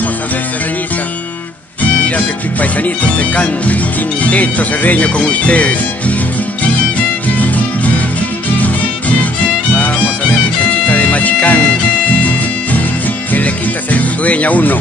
Vamos a ver, Serreñita. Mira que tus paisanitos te cantan, quinteto serreño con ustedes. Vamos a ver, muchachita de Machicán, que le quitas el sueño a uno.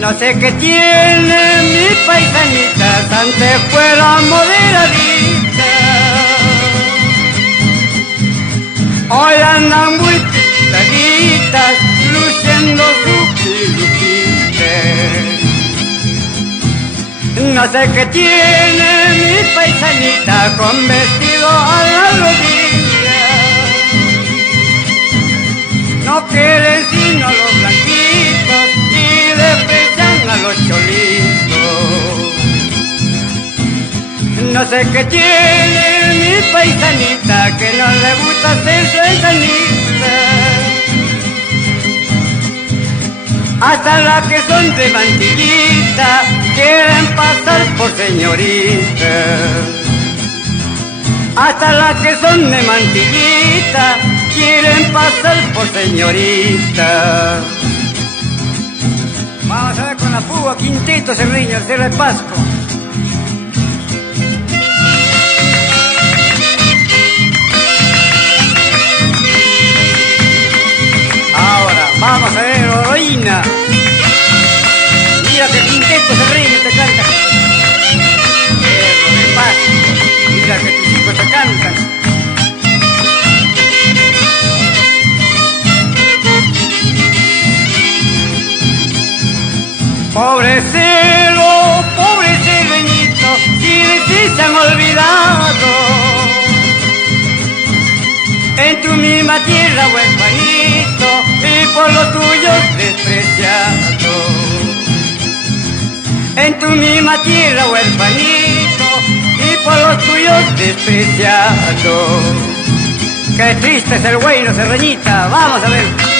No sé qué tiene mi paisanita, antes fuera moderadita. Hoy andan muy pintaditas, luciendo su pilupite. No sé qué tiene mi paisanita, con vestido a la rodilla. No quieren sino los blanquitos y desprecian a los cholitos. No sé qué tiene mi paisanita, que no le gusta ser sueltanita. Hasta las que son de mantillita quieren pasar por señorita. Hasta las que son de mantillita quieren pasar por señorita. Vamos a ver con la fuga, quinteto serreño, el Cerro de Pasco. Ahora, vamos a ver, Oroína. Mira que el quinteto serreño te canta. Cerro de Pasco, mira que tus hijos te cantan. Pobre serreñito, si de ti se han olvidado. En tu misma tierra, huerfanito, y por lo tuyo despreciado. En tu misma tierra, huerfanito, y por los tuyos despreciado. Qué triste es el güey, serreñita, vamos a ver.